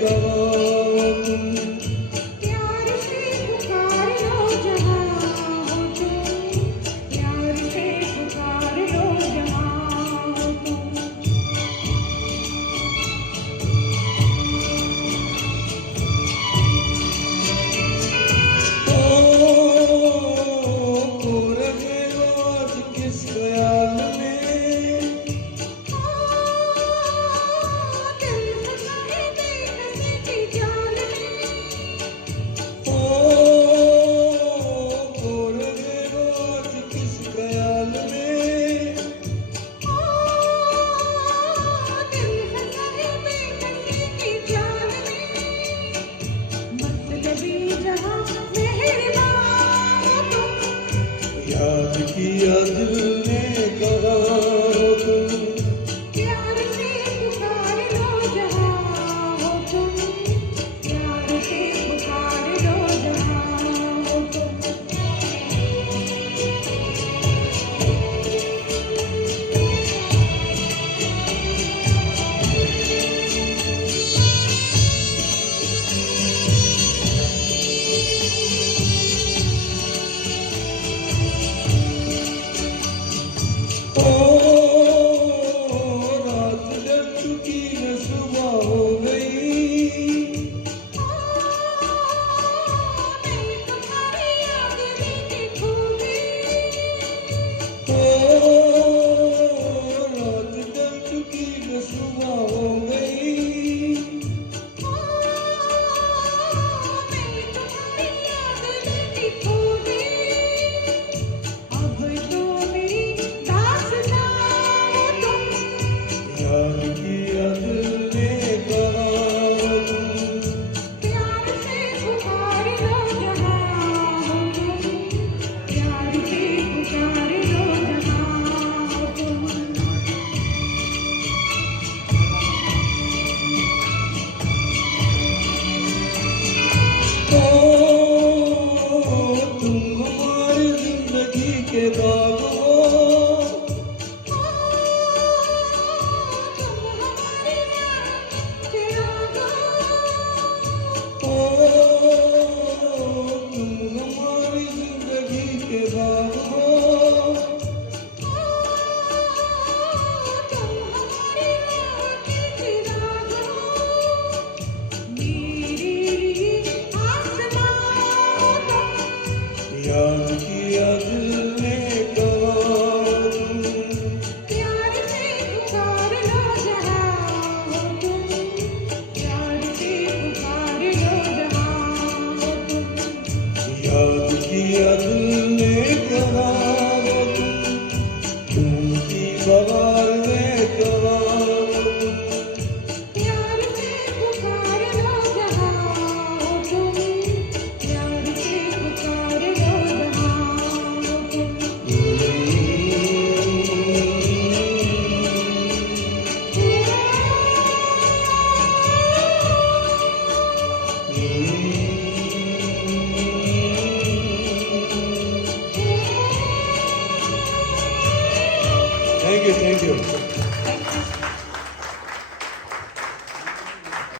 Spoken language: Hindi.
गवाओ तुम। प्यार से पुकार लो जहाँ हो तुम, प्यार से पुकार लो जहाँ हो तुम। खो रहे हो आज किस ख्याल में, दिल फंसाए बेकसी की जाल में, खो रहे हो आज किस ख्याल में। दिल फंसाए बेकसी की जाल में। मतलबी जहाँ मेहरबान हो तुम, याद किया दिल ने कहा हो तुम। प्यार से पुकार लो जहाँ हो तुम, प्यार से पुकार लो जहाँ हो तुम। रात जब चुकी न सुबह हो गई, मैं तुम्हारी याद लेके खो गई। रात जब चुकी न सुबह हो गई। मैं तुम्हारी याद लेके खो गई। अब तो मेरी दास्तां हो तुम, याद किया दिल ने कहा हो तुम। प्यार से पुकार लो जहाँ हो तुम, प्यार से पुकार लो जहाँ हो तुम। तुम हमारी जिंदगी के बाग हो, तुम हमारी जान के आगा, तुम हमारी जिंदगी के बाग हो। तुम हमारी राह के चिराग हो। मेरे लिए आसमां हो तुम, याद किया दिल ने कहा तुम। प्यार से पुकार लो जहाँ हो तुम, प्यार से पुकार लो जहाँ हो तुम। याद किया दिल ने कहा वो तुम। झूठी बवाल ने कहा वो तुम। प्यार से पुकार लो जहाँ हो तुम, प्यार से पुकार लो जहाँ हो तुम। Thank you, thank you.